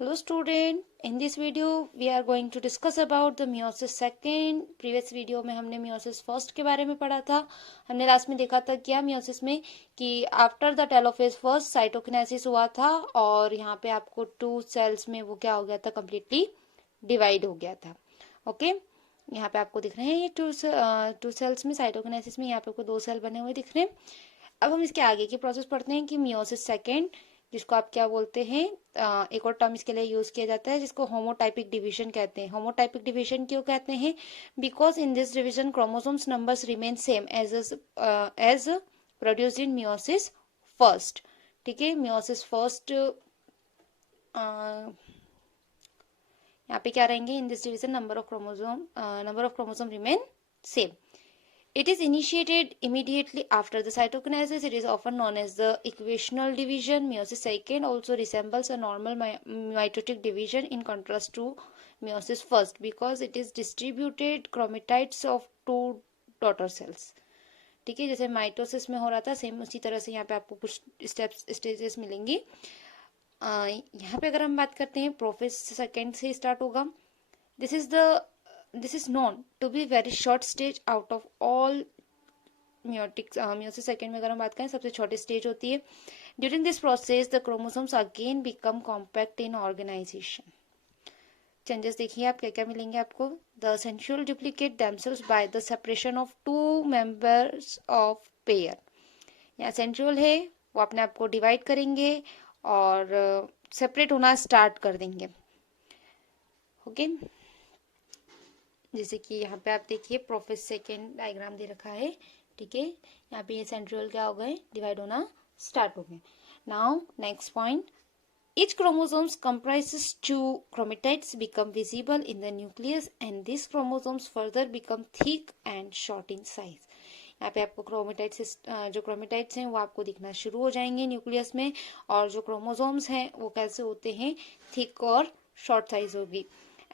Hello student, in this video we are going to discuss about the meiosis second. Previous video में हमने meiosis first के बारे में पढ़ा था. हमने लास्ट में देखा था क्या meiosis में कि after the telophase first cytokinesis हुआ था और यहाँ पे आपको 2 cells में वो क्या हो गया था, completely divide हो गया था. ओके यहाँ पे आपको दिख रहे हैं ये टू सेल्स में साइटोकिनेसिस में यहाँ पे आपको 2 सेल बने हुए दिख रहे हैं. अब हम इसके आगे की प्रोसेस पढ़ते हैं कि मियोसिस सेकेंड, जिसको आप क्या बोलते हैं, एक और टर्म इसके लिए यूज किया जाता है जिसको होमोटाइपिक डिवीजन कहते हैं. होमोटाइपिक डिवीजन क्यों कहते हैं? Because in this division chromosomes numbers remain same as produced in meiosis first. ठीक है, मियोसिस फर्स्ट यहाँ पे क्या रहेंगे, in this division number of chromosome remain same. It is initiated immediately after the cytokinesis. It is often known as the equational division. Meiosis second also resembles a normal mitotic division in contrast to meiosis first because it is distributed chromatids of 2 daughter cells. ठीक है, जैसे mitosis में हो रहा था same उसी तरह से यहाँ पे आपको कुछ स्टेजेस मिलेंगी. यहाँ पे अगर हम बात करते हैं प्रोफेस सेकेंड से स्टार्ट होगा. This is known to be very short stage out of all meiosis second में अगर हम बात करें सबसे छोटी स्टेज होती है. During this process the chromosomes again become compact in organization. Changes देखिए आप क्या क्या मिलेंगे आपको. The centriole duplicate themselves by the separation of 2 members of pair. यहाँ centriole है वो अपने आप को डिवाइड करेंगे और सेपरेट होना स्टार्ट कर देंगे. ओके जैसे कि यहाँ पे आप देखिए प्रोफेस सेकेंड डायग्राम दे रखा है. ठीक है, यहाँ पे ये सेंट्रियोल क्या हो गए, डिवाइड होना स्टार्ट हो गए. Now next point, each chromosomes comprises 2 chromatids become visible in the nucleus and these chromosomes further become thick and short in size. यहाँ पे आपको क्रोमेटाइड्स जो क्रोमेटाइड्स हैं वो आपको दिखना शुरू हो जाएंगे न्यूक्लियस में और जो क्रोमोसोम्स हैं वो कैसे होते हैं, थिक और शॉर्ट साइज होगी.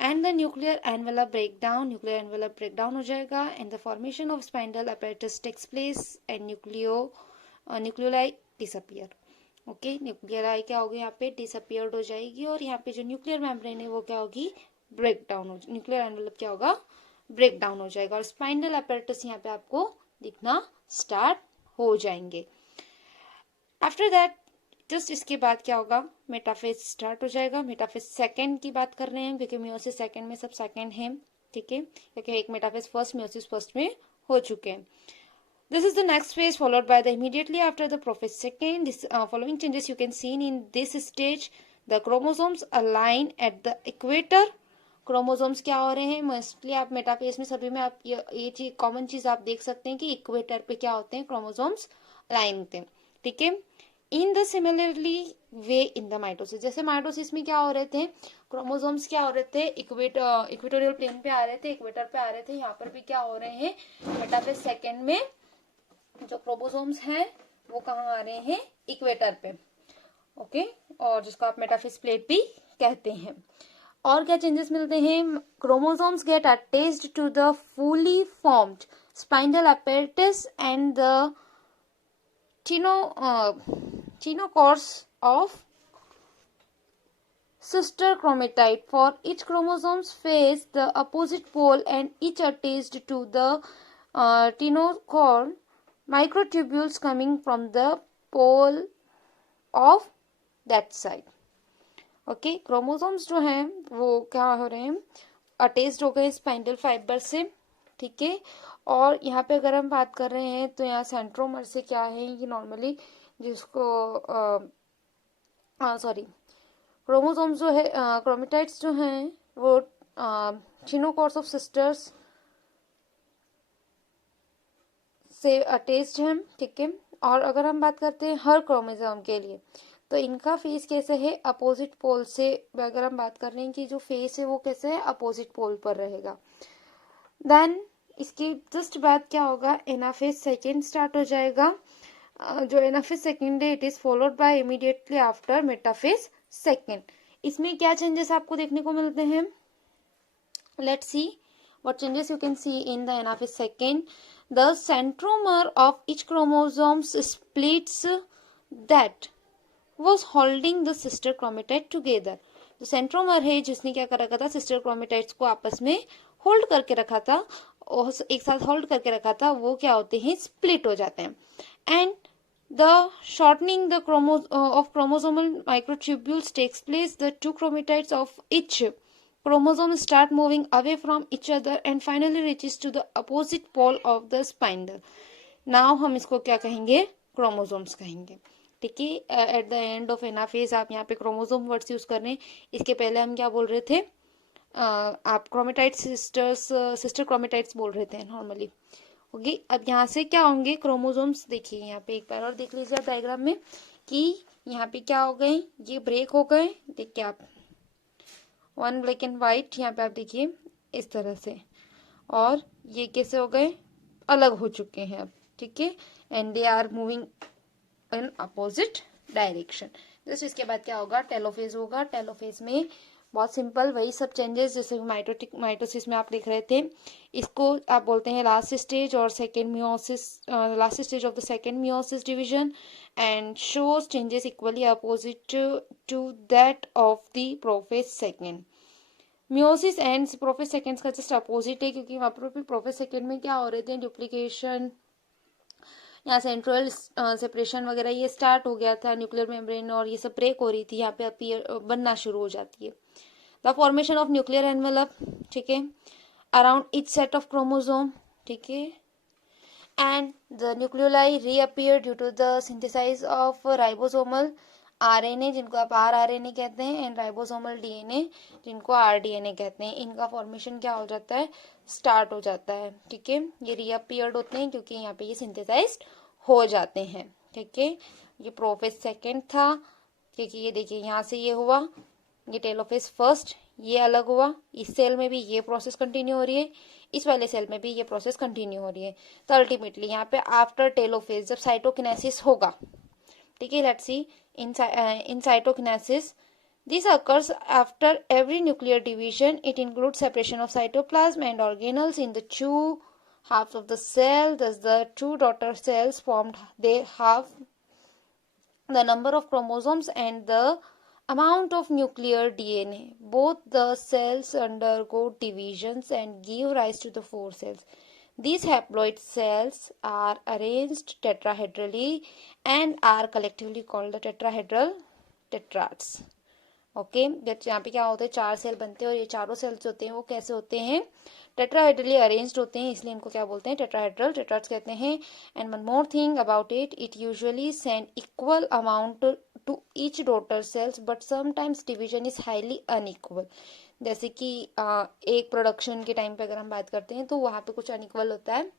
And the nuclear envelope breakdown हो जाएगा and the formation of spindle apparatus takes place and nucleoli disappear. Okay न्यूक्लियराई क्या होगी यहाँ पे, डिसअपियर्ड हो जाएगी और यहाँ पे जो न्यूक्लियर मेम्ब्रेन है वो क्या होगी, ब्रेक डाउन हो, न्यूक्लियर एनवेलप क्या होगा, ब्रेक डाउन हो जाएगा और स्पाइंडल अपैरेटस यहाँ पे आपको दिखना स्टार्ट हो जाएंगे. आफ्टर दैट जस्ट इसके बाद क्या होगा, मेटाफेज स्टार्ट हो जाएगा. मेटाफेज सेकंड की बात कर रहे हैं क्योंकि मियोसिस सेकंड में सब सेकंड है. ठीक है, क्योंकि एक मेटाफेज फर्स्ट मियोसिस फर्स्ट में हो चुके हैं. This is the next phase followed by the immediately after the prophase second. This following changes you can see in this stage. The chromosomes align at the equator. Chromosomes क्या हो रहे हैं, mostly आप metaphase में सभी में आप ये चीज कॉमन चीज आप देख सकते हैं कि इक्वेटर पे क्या होते हैं, क्रोमोसोम्स अलाइन होते हैं. ठीक है, in the similarly way in the mitosis, जैसे माइटोसिस में क्या हो रहे थे, क्रोमोसोम्स क्या हो रहे थे, इक्वेटोरियल प्लेन पे आ रहे थे, इक्वेटर पे आ रहे थे. यहाँ पर भी क्या हो रहे हैं, मेटाफेज सेकेंड में जो क्रोमोसोम्स हैं वो कहाँ आ रहे हैं, इक्वेटर पे. ओके और जिसको आप मेटाफेज प्लेट भी कहते हैं. और क्या चेंजेस मिलते हैं, chromosomes get attached to the fully formed spindle apparatus and the ctenochores of sister chromatid. For each chromosomes face the opposite pole and each attached to the ctenochore microtubules coming from the pole of that side. Okay chromosomes जो हैं वो क्या हो रहे हैं, attached हो गए spindle fibre से. ठीक है, और यहाँ पे अगर हम बात कर रहे हैं तो यहाँ सेंट्रोमर से क्या है, ये नॉर्मली जिसको सॉरी क्रोमोसोम्स जो है, क्रोमेटाइड्स जो हैं वो ctenochores ऑफ सिस्टर्स से अटैच्ड हैं. ठीक है, और अगर हम बात करते हैं हर क्रोमोसोम के लिए तो इनका फेस कैसे है, अपोजिट पोल से. अगर हम बात कर रहे हैं कि जो फेस है वो कैसे है, अपोजिट पोल पर रहेगा. देन इसके जस्ट बाद क्या होगा, एनाफेज सेकेंड स्टार्ट हो जाएगा. जो एनाफेज सेकेंड है it is followed by immediately after metaphase second. इसमें क्या चेंजेस आपको देखने को मिलते हैं, let's see what changes you can see in the anaphase second. The centromer of each chromosome splits that was holding the sister chromatid together. तो centromere है जिसने क्या कर रखा था, सिस्टर क्रोमेटाइड्स को आपस में होल्ड करके रखा था, और एक साथ होल्ड करके रखा था, वो क्या होते हैं, स्प्लिट हो जाते हैं. And the shortening of chromosomal microtubules takes place. The two chromatids of each chromosome start moving away from each other and finally reaches to the opposite pole of the spindle. Now हम इसको क्या कहेंगे, chromosomes कहेंगे. ठीक है, at the end of anaphase आप यहाँ पे क्रोमोसोम वर्ड्स यूज कर रहे हैं. इसके पहले हम क्या बोल रहे थे, आप क्रोमेटाइड सिस्टर क्रोमेटाइड्स बोल रहे थे नॉर्मली. ओके, अब यहाँ से क्या होंगे क्रोमोसोम्स, देखिए यहाँ पे एक बार और देख लीजिए आप डायग्राम में कि यहाँ पे क्या हो गए, ये ब्रेक हो गए. देखिए आप, वन ब्लैक एंड व्हाइट, यहाँ पे आप देखिए इस तरह से, और ये कैसे हो गए, अलग हो चुके हैं अब. ठीक है, and they are moving in opposite direction. जैसे इसके बाद क्या होगा, टेलोफेज होगा. टेलोफेज में बहुत सिंपल वही सब चेंजेस जैसे माइटोसिस में आप देख रहे थे. इसको आप बोलते हैं लास्ट स्टेज और second meiosis, last stage of the second meiosis division, and shows changes equally opposite to that of the prophase second. Meiosis and prophase second का जस्ट अपोजिट है, क्योंकि वहाँ पर प्रोफेज सेकेंड में क्या हो रहे थे, डुप्लीकेशन, यहाँ सेंट्रल सेपरेशन वगैरह ये स्टार्ट हो गया था, न्यूक्लियर मेम्ब्रेन और ये सब ब्रेक हो रही थी, यहाँ पे अपीयर बनना शुरू हो जाती है. The formation of nuclear envelope, ठीक है, around each set of chromosome. ठीक है, and the nucleoli reappear due to the synthesize of ribosomal RNA, जिनको आप आरआरएनए कहते हैं, एंड राइबोसोमल डीएनए, जिनको आरडीएनए कहते हैं. इनका फॉर्मेशन क्या हो जाता है, स्टार्ट हो जाता है. ठीक है, ये रीअपियर्ड होते हैं क्योंकि यहाँ पे ये सिंथेसाइज्ड हो जाते हैं. ठीक है, ये प्रोफेज सेकेंड था. ठीक है, ये देखिए यहाँ से ये हुआ, ये टेलोफेज फर्स्ट, ये अलग हुआ. इस सेल में भी ये प्रोसेस कंटिन्यू हो रही है, इस वाले सेल में भी ये प्रोसेस कंटिन्यू हो रही है. तो अल्टीमेटली यहाँ पे आफ्टर टेलोफेज जब साइटोकिनेसिस होगा, ठीक है, let's see in cytokinesis, this occurs after every nuclear division. It includes separation of cytoplasm and organelles in the two halves of the cell. Thus the two daughter cells formed, they have the number of chromosomes and the amount of nuclear DNA. Both the cells undergo divisions and give rise to the four cells. These haploid cells are arranged tetrahedrally and are collectively called the tetrahedral tetrads. Okay, यहाँ पे क्या होता है, चार cell बनते हैं और ये चारों सेल्स होते हैं वो कैसे होते हैं, टेट्राहेड्रली अरेंज्ड होते हैं, इसलिए इनको क्या बोलते हैं, टेट्राहेड्रल टेट्राड्स कहते हैं. And one more thing about it, it usually send equal amount to each daughter cells, but sometimes division is highly unequal. जैसे कि एक प्रोडक्शन के टाइम पे अगर हम बात करते हैं तो वहाँ पे कुछ अनइक्वल होता है,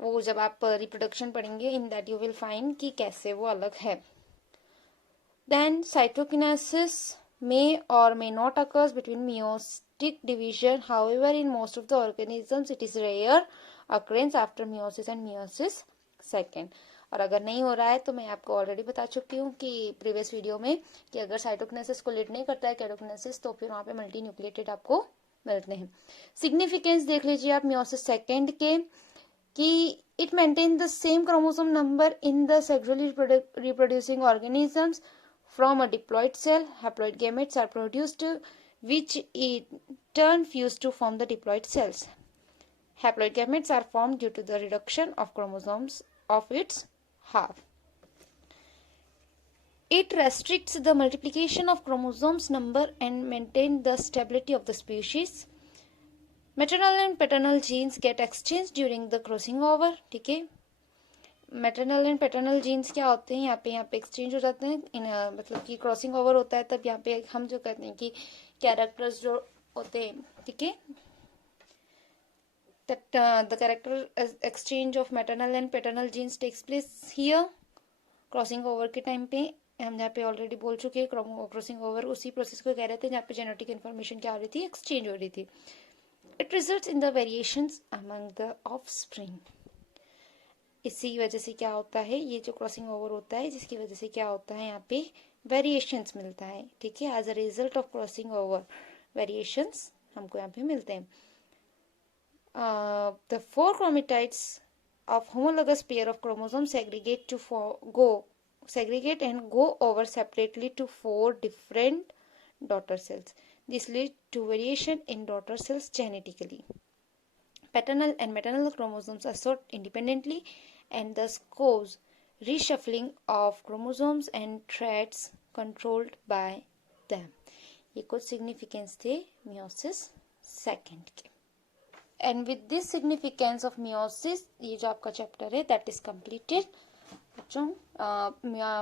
वो जब आप रिप्रोडक्शन पढ़ेंगे in that you will find कि कैसे वो अलग है. Then cytokinesis may or may not occurs between meiotic division. However, in most of the organisms, it is rare occurrence after meiosis and meiosis second. और अगर नहीं हो रहा है तो मैं आपको ऑलरेडी बता चुकी हूँ कि प्रीवियस वीडियो में कि अगर साइटोकिनेसिस को लीड नहीं करता है कैटोकिनेसिस तो फिर वहाँ पे मल्टी न्यूक्लिएटेड आपको मिलते हैं. सिग्निफिकेंस देख लीजिए आप meiosis सेकेंड के, कि it maintain the same chromosome number in the sexually reproducing organisms. From a diploid cell, haploid gametes are produced, which in turn fuse to form the diploid cells. Haploid gametes are formed due to the reduction of chromosomes of its half. It restricts the multiplication of chromosomes number and maintains the stability of the species. Maternal and paternal genes get exchanged during the crossing over. ठीक है, maternal and paternal jeans क्या होते हैं, यहाँ पे exchange हो जाते हैं, मतलब कि क्रॉसिंग ओवर होता है. तब यहाँ पे हम जो कहते हैं कि कैरेक्टर्स जो होते हैं, ठीक है, the character exchange of maternal and paternal genes takes place here. Crossing over के टाइम पे हम यहाँ पे ऑलरेडी बोल चुके हैं, क्रॉसिंग ओवर उसी प्रोसेस को कह रहे थे जहाँ पे जेनेटिक इन्फॉर्मेशन क्या हो रही थी, एक्सचेंज हो रही थी. It results in the variations among the offspring. इसी वजह से क्या होता है, ये जो क्रॉसिंग ओवर होता है जिसकी वजह से क्या होता है, यहाँ पे वेरिएशंस मिलता है. ठीक है, as a result of crossing over variations हमको यहाँ पे मिलते हैं. The four chromatids of homologous pair of chromosome segregate and go over separately to four different daughter cells. This leads to variation in daughter cells genetically. Paternal and maternal chromosomes are sorted independently and thus cause reshuffling of chromosomes and threads controlled by them. ये कुछ significance थे meiosis second के. And with this significance of meiosis, ये जो आपका chapter है that is completed. बच्चों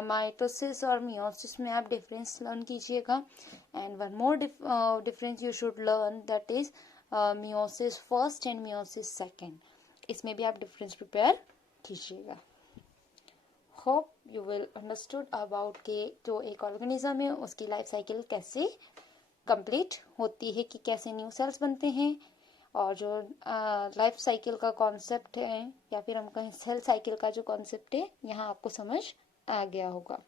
mitosis और मियोसिस में आप डिफरेंस लर्न कीजिएगा. And one more difference you should learn that is meiosis first and meiosis second. इसमें भी आप डिफरेंस प्रिपेयर कीजिएगा. Hope you will understood about के जो एक ऑर्गेनिज्म है उसकी लाइफ साइकिल कैसे कंप्लीट होती है, कि कैसे न्यू सेल्स बनते हैं, और जो लाइफ साइकिल का कॉन्सेप्ट है या फिर हम कहें सेल साइकिल का जो कॉन्सेप्ट है यहाँ आपको समझ आ गया होगा.